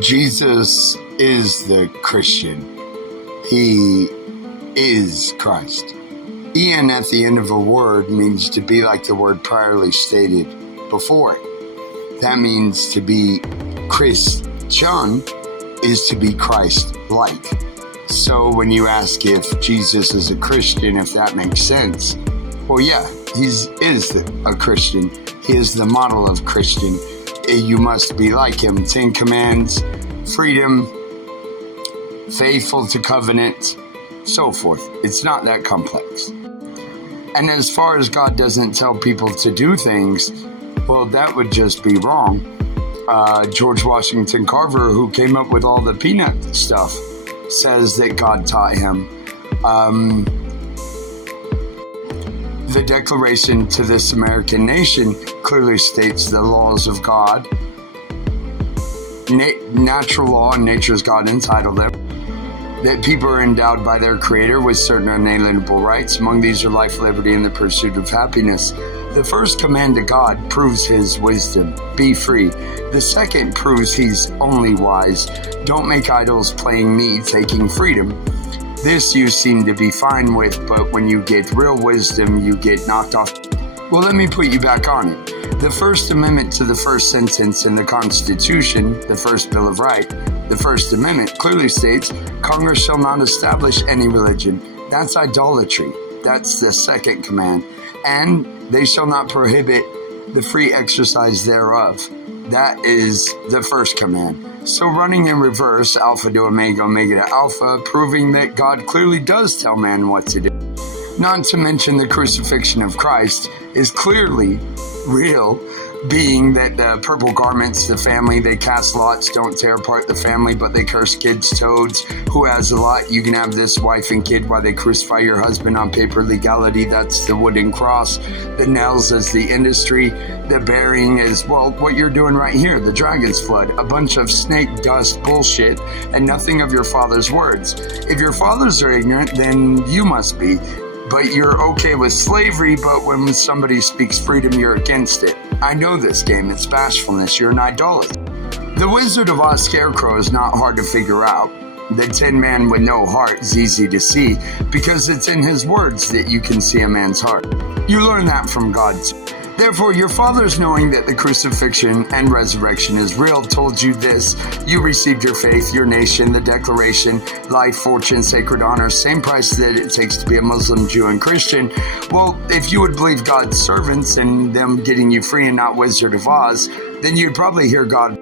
Jesus is the Christian. He is Christ. En at the end of a word means to be like the word priorly stated before it. That means to be Christian is to be Christ-like. So when you ask if Jesus is a Christian, if that makes sense, well, yeah, he is a Christian. He is the model of Christian. You must be like him. 10 commands, freedom, faithful to covenant, so forth. It's not that complex. And as far as God doesn't tell people to do things, well, that would just be wrong. George Washington Carver, who came up with all the peanut stuff, says that God taught him. The Declaration to this American nation clearly states the laws of God, natural law, and nature's God entitled them, that people are endowed by their Creator with certain unalienable rights. Among these are life, liberty, and the pursuit of happiness. The first command to God proves his wisdom. Be free. The second proves he's only wise. Don't make idols playing me, taking freedom. This you seem to be fine with, but when you get real wisdom, you get knocked off. Well, let me put you back on it. The First Amendment to the first sentence in the Constitution, the first Bill of Rights, the First Amendment clearly states, Congress shall not establish any religion. That's idolatry. That's the second command. And they shall not prohibit the free exercise thereof. That is the first command. So running in reverse, alpha to omega, omega to alpha, proving that God clearly does tell man what to do. Not to mention the crucifixion of Christ is clearly real, being that the purple garments, the family, they cast lots, don't tear apart the family, but they curse kids, toads. Who has a lot? You can have this wife and kid while they crucify your husband on paper legality. That's the wooden cross. The nails is the industry. The burying is, well, what you're doing right here, the dragon's flood. A bunch of snake dust bullshit and nothing of your father's words. If your fathers are ignorant, then you must be. But you're okay with slavery, but when somebody speaks freedom, you're against it. I know this game. It's bashfulness. You're an idolater. The Wizard of Oz Scarecrow is not hard to figure out. The Tin Man with no heart is easy to see because it's in his words that you can see a man's heart. You learn that from God too. Therefore, your fathers, knowing that the crucifixion and resurrection is real, told you this. You received your faith, your nation, the declaration, life, fortune, sacred honor, same price that it takes to be a Muslim, Jew, and Christian. Well, if you would believe God's servants and them getting you free and not Wizard of Oz, then you'd probably hear God